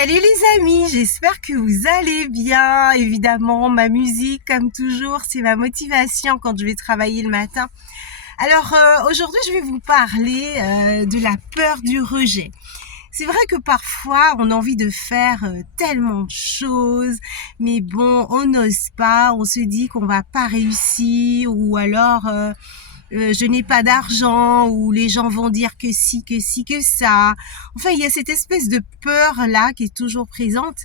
Salut les amis, j'espère que vous allez bien. Évidemment, ma musique, comme toujours, c'est ma motivation quand je vais travailler le matin. Alors aujourd'hui, je vais vous parler de la peur du rejet. C'est vrai que parfois, on a envie de faire tellement de choses, mais bon, on n'ose pas, on se dit qu'on va pas réussir, ou alors je n'ai pas d'argent, ou les gens vont dire que si, que ça. Enfin, il y a cette espèce de peur-là qui est toujours présente.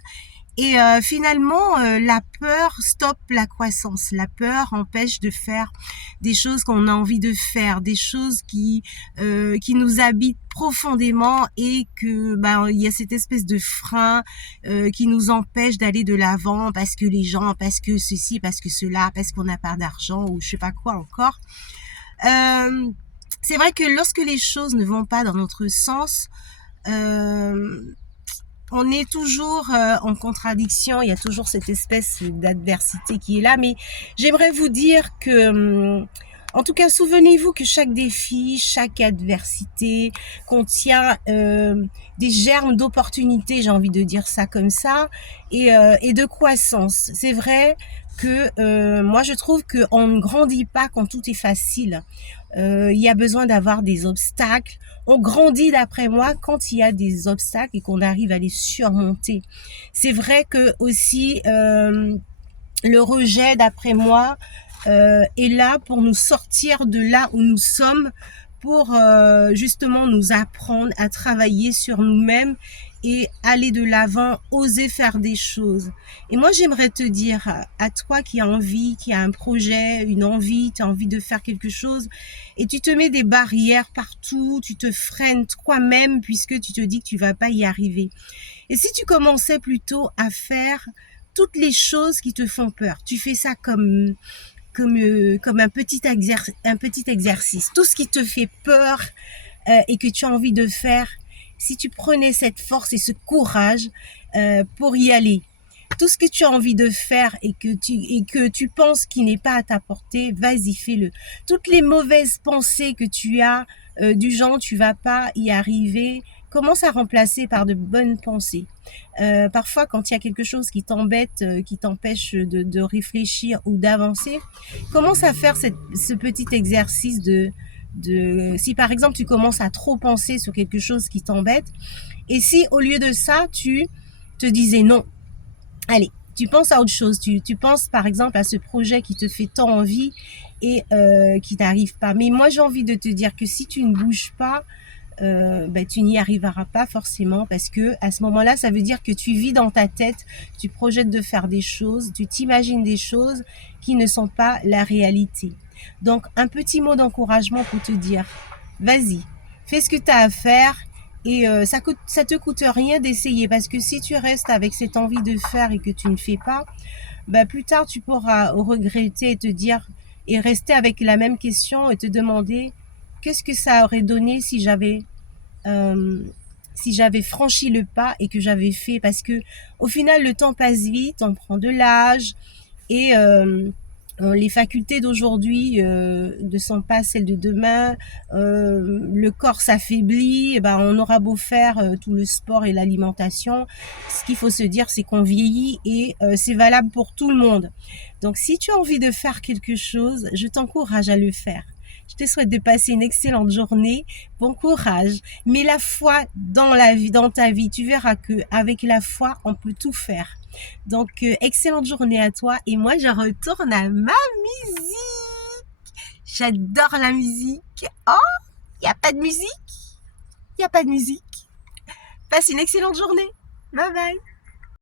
Et finalement, la peur stoppe la croissance. La peur empêche de faire des choses qu'on a envie de faire, des choses qui nous habitent profondément, et que il y a cette espèce de frein qui nous empêche d'aller de l'avant, parce que les gens, parce que ceci, parce que cela, parce qu'on n'a pas d'argent, ou je sais pas quoi encore. C'est vrai que lorsque les choses ne vont pas dans notre sens, on est toujours en contradiction, il y a toujours cette espèce d'adversité qui est là, mais j'aimerais vous dire que, en tout cas, souvenez-vous que chaque défi, chaque adversité contient des germes d'opportunité, j'ai envie de dire ça comme ça, et de croissance. C'est vrai que moi je trouve qu'on ne grandit pas quand tout est facile. Il y a besoin d'avoir des obstacles. On grandit, d'après moi, quand il y a des obstacles et qu'on arrive à les surmonter. C'est vrai que aussi le rejet, d'après moi, est là pour nous sortir de là où nous sommes, pour justement nous apprendre à travailler sur nous-mêmes et aller de l'avant, oser faire des choses. Et moi, j'aimerais te dire à toi qui as envie, qui a un projet, une envie, tu as envie de faire quelque chose, et tu te mets des barrières partout, tu te freines toi-même puisque tu te dis que tu vas pas y arriver. Et si tu commençais plutôt à faire toutes les choses qui te font peur, tu fais ça comme un petit exercice. Tout ce qui te fait peur et que tu as envie de faire, si tu prenais cette force et ce courage pour y aller, tout ce que tu as envie de faire et que tu penses qu'il n'est pas à ta portée, vas-y, fais-le. Toutes les mauvaises pensées que tu as, du genre tu vas pas y arriver, commence à remplacer par de bonnes pensées. Parfois, quand il y a quelque chose qui t'embête, qui t'empêche de réfléchir ou d'avancer, commence à faire ce petit exercice si par exemple tu commences à trop penser sur quelque chose qui t'embête, et si au lieu de ça, tu te disais non, allez, tu penses à autre chose, tu penses par exemple à ce projet qui te fait tant envie et qui n'arrive pas. Mais moi, j'ai envie de te dire que si tu ne bouges pas, tu n'y arriveras pas forcément, parce que à ce moment-là, ça veut dire que tu vis dans ta tête, tu projettes de faire des choses, tu t'imagines des choses qui ne sont pas la réalité. Donc, un petit mot d'encouragement pour te dire, vas-y, fais ce que tu as à faire, et ça te coûte rien d'essayer, parce que si tu restes avec cette envie de faire et que tu ne fais pas, plus tard tu pourras regretter et te dire, et rester avec la même question et te demander qu'est-ce que ça aurait donné si j'avais franchi le pas et que j'avais fait. Parce que au final, le temps passe vite, on prend de l'âge, et les facultés d'aujourd'hui ne sont pas celles de demain. Le corps s'affaiblit, on aura beau faire tout le sport et l'alimentation, ce qu'il faut se dire, c'est qu'on vieillit, et c'est valable pour tout le monde. Donc si tu as envie de faire quelque chose, je t'encourage à le faire. Je te souhaite de passer une excellente journée. Bon courage. Mets la foi dans ta vie. Tu verras que avec la foi, on peut tout faire. Donc, excellente journée à toi. Et moi, je retourne à ma musique. J'adore la musique. Oh, il n'y a pas de musique. Il n'y a pas de musique. Passe une excellente journée. Bye bye.